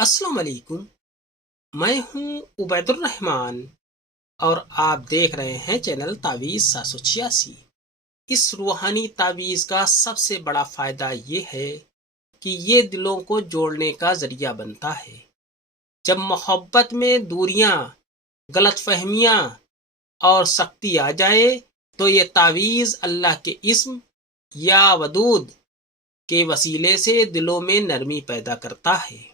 अस्सलाम वालेकुम। मैं हूं उबैदुर रहमान और आप देख रहे हैं चैनल तावीज़ 786। इस रूहानी तावीज़ का सबसे बड़ा फायदा ये है कि ये दिलों को जोड़ने का जरिया बनता है। जब मोहब्बत में दूरियां, गलतफहमियां और सख्ती आ जाए तो ये तावीज़ अल्लाह के इस्म या वदूद के वसीले से दिलों में नरमी पैदा करता है।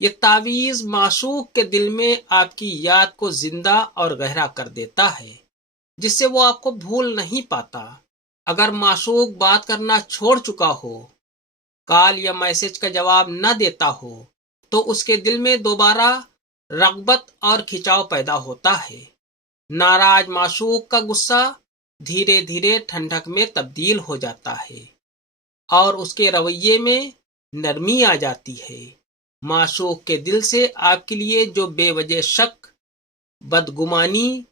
ये तावीज़ माशूक के दिल में आपकी याद को जिंदा और गहरा कर देता है, जिससे वो आपको भूल नहीं पाता। अगर माशूक बात करना छोड़ चुका हो, कॉल या मैसेज का जवाब न देता हो, तो उसके दिल में दोबारा रगबत और खिंचाव पैदा होता है। नाराज माशूक का गुस्सा धीरे धीरे ठंडक में तब्दील हो जाता है और उसके रवैये में नरमी आ जाती है। माशूक के दिल से आपके लिए जो बेवजह शक, बदगुमानी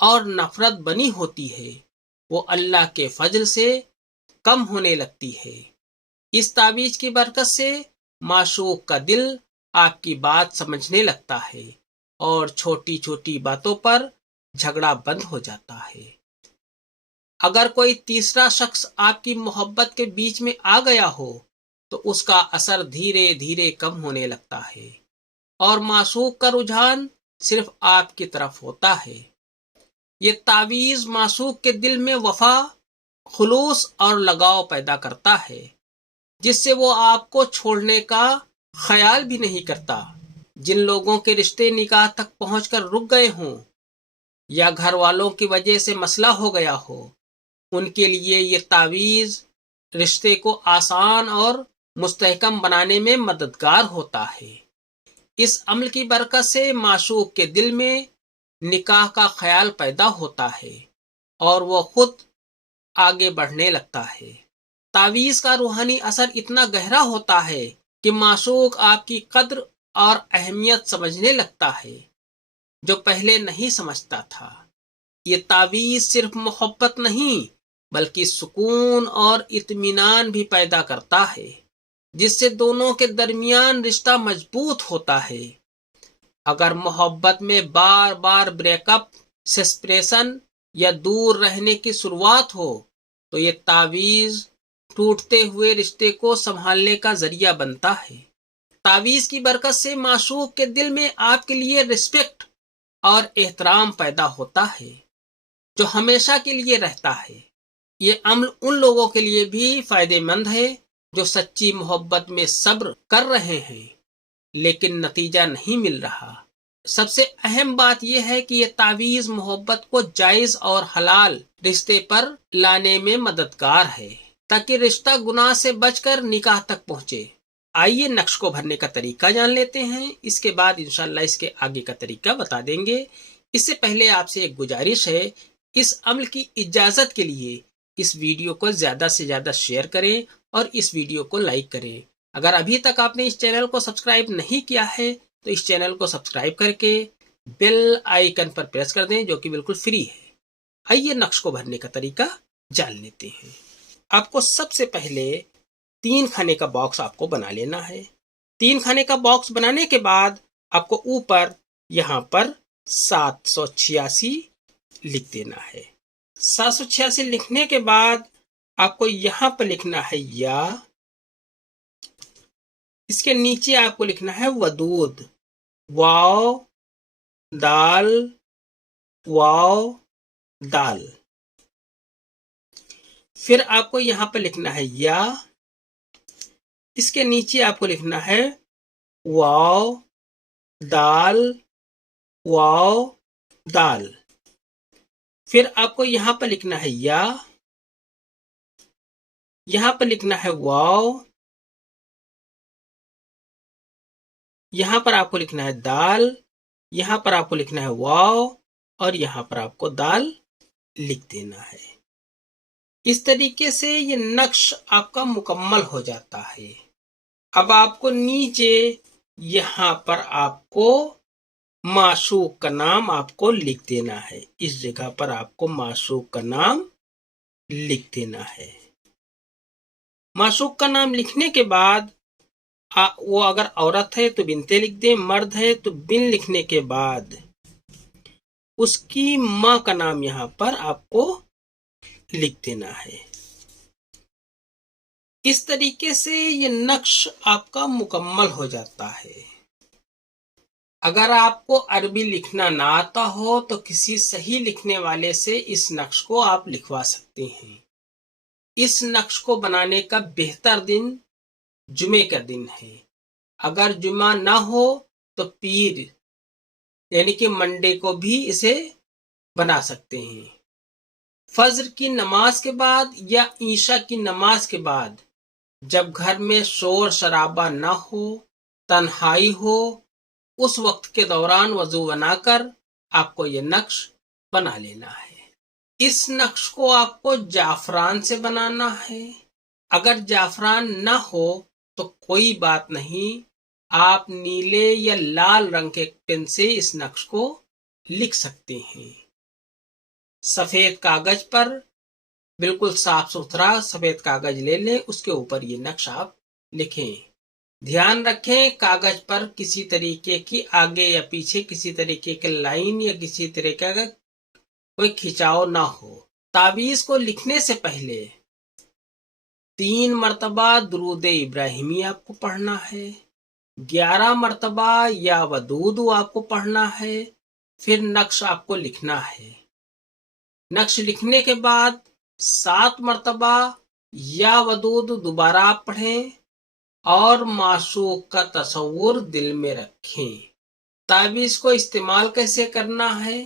और नफरत बनी होती है, वो अल्लाह के फजल से कम होने लगती है। इस तावीज की बरकत से माशूक का दिल आपकी बात समझने लगता है और छोटी छोटी बातों पर झगड़ा बंद हो जाता है। अगर कोई तीसरा शख्स आपकी मोहब्बत के बीच में आ गया हो तो उसका असर धीरे धीरे कम होने लगता है और माशूक का रुझान सिर्फ आपकी तरफ होता है। ये तावीज माशूक के दिल में वफा, खुलूस और लगाव पैदा करता है, जिससे वो आपको छोड़ने का ख्याल भी नहीं करता। जिन लोगों के रिश्ते निकाह तक पहुंचकर रुक गए हों या घर वालों की वजह से मसला हो गया हो, उनके लिए ये तावीज रिश्ते को आसान और मुस्तहकम बनाने में मददगार होता है। इस अमल की बरकत से माशूक के दिल में निकाह का ख्याल पैदा होता है और वो खुद आगे बढ़ने लगता है। तावीज का रूहानी असर इतना गहरा होता है कि माशूक आपकी कद्र और अहमियत समझने लगता है, जो पहले नहीं समझता था। ये तावीज सिर्फ मोहब्बत नहीं बल्कि सुकून और इत्मीनान भी पैदा करता है, जिससे दोनों के दरमियान रिश्ता मजबूत होता है। अगर मोहब्बत में बार बार ब्रेकअप, सेपरेशन या दूर रहने की शुरुआत हो तो ये तावीज टूटते हुए रिश्ते को संभालने का जरिया बनता है। तावीज की बरकत से माशूक के दिल में आपके लिए रिस्पेक्ट और एहतराम पैदा होता है, जो हमेशा के लिए रहता है। ये अमल उन लोगों के लिए भी फायदेमंद है जो सच्ची मोहब्बत में सब्र कर रहे हैं लेकिन नतीजा नहीं मिल रहा। सबसे अहम बात यह है कि यह तावीज मोहब्बत को जायज और हलाल रिश्ते पर लाने में मददगार है, ताकि रिश्ता गुनाह से बचकर निकाह तक पहुंचे। आइए नक्श को भरने का तरीका जान लेते हैं, इसके बाद इंशाल्लाह इसके आगे का तरीका बता देंगे। इससे पहले आपसे एक गुजारिश है, इस अमल की इजाजत के लिए इस वीडियो को ज्यादा से ज्यादा शेयर करें और इस वीडियो को लाइक करें। अगर अभी तक आपने इस चैनल को सब्सक्राइब नहीं किया है तो इस चैनल को सब्सक्राइब करके बेल आइकन पर प्रेस कर दें, जो कि बिल्कुल फ्री है। आइए नक्श को भरने का तरीका जान लेते हैं। आपको सबसे पहले 3 खाने का बॉक्स आपको बना लेना है। 3 खाने का बॉक्स बनाने के बाद आपको ऊपर यहाँ पर 786 लिख देना है। 786 लिखने के बाद आपको यहाँ पर लिखना है या, इसके नीचे आपको लिखना है वदूद, वाव दाल वाव दाल। फिर आपको यहाँ पर लिखना है या, इसके नीचे आपको लिखना है वाव दाल वाव दाल। फिर आपको यहाँ पर लिखना है या, यहाँ पर लिखना है वाव, यहाँ पर आपको लिखना है दाल, यहाँ पर आपको लिखना है वाव और यहाँ पर आपको दाल लिख देना है। इस तरीके से ये नक्श आपका मुकम्मल हो जाता है। अब आपको नीचे यहाँ पर आपको माशूक का नाम आपको लिख देना है। इस जगह पर आपको माशूक का नाम लिख देना है। माशूक का नाम लिखने के बाद वो अगर औरत है तो बिनते लिख दें, मर्द है तो बिन लिखने के बाद उसकी माँ का नाम यहाँ पर आपको लिख देना है। इस तरीके से ये नक्श आपका मुकम्मल हो जाता है। अगर आपको अरबी लिखना ना आता हो तो किसी सही लिखने वाले से इस नक्श को आप लिखवा सकते हैं। इस नक्श को बनाने का बेहतर दिन जुमे का दिन है। अगर जुमा ना हो तो पीर यानी कि मंडे को भी इसे बना सकते हैं। फज्र की नमाज के बाद या ईशा की नमाज के बाद जब घर में शोर शराबा ना हो, तन्हाई हो, उस वक्त के दौरान वजू बनाकर आपको ये नक्श बना लेना है। इस नक्श को आपको जाफरान से बनाना है। अगर जाफरान ना हो तो कोई बात नहीं, आप नीले या लाल रंग के पेन से इस नक्श को लिख सकते हैं। सफेद कागज पर बिल्कुल साफ सुथरा सफेद कागज ले लें, उसके ऊपर ये नक्श आप लिखें। ध्यान रखें कागज पर किसी तरीके की आगे या पीछे किसी तरीके के लाइन या किसी तरीके का कोई खिंचाव ना हो। तावीज को लिखने से पहले 3 मरतबा दुरूद इब्राहिमी आपको पढ़ना है, 11 मरतबा या वदूद आपको पढ़ना है, फिर नक्श आपको लिखना है। नक्श लिखने के बाद 7 मरतबा या वदूद दोबारा आप पढ़ें और माशूक का तसव्वुर दिल में रखें। तावीज को इस्तेमाल कैसे करना है?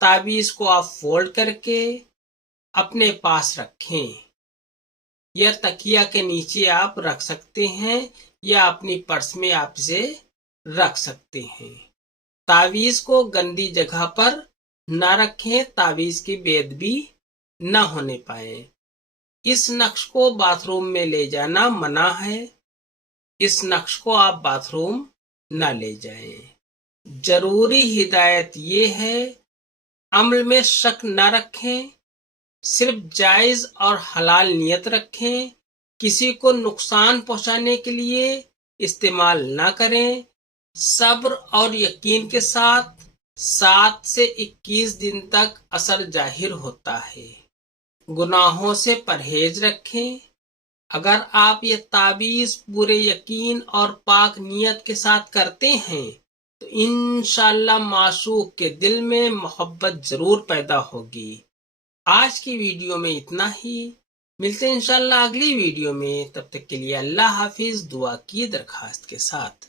तावीज को आप फोल्ड करके अपने पास रखें या तकिया के नीचे आप रख सकते हैं या अपनी पर्स में आप इसे रख सकते हैं। तावीज को गंदी जगह पर ना रखें, तावीज की बेदबी ना होने पाए। इस नक्श को बाथरूम में ले जाना मना है। इस नक्श को आप बाथरूम ना ले जाएं। जरूरी हिदायत ये है, अमल में शक ना रखें, सिर्फ जायज और हलाल नियत रखें, किसी को नुकसान पहुंचाने के लिए इस्तेमाल ना करें। सब्र और यकीन के साथ 7 से 21 दिन तक असर जाहिर होता है। गुनाहों से परहेज रखें। अगर आप ये ताबीज पूरे यकीन और पाक नियत के साथ करते हैं तो इंशाअल्लाह माशूक के दिल में मोहब्बत जरूर पैदा होगी। आज की वीडियो में इतना ही। मिलते हैं इंशाअल्लाह अगली वीडियो में। तब तक के लिए अल्लाह हाफिज। दुआ की दरखास्त के साथ।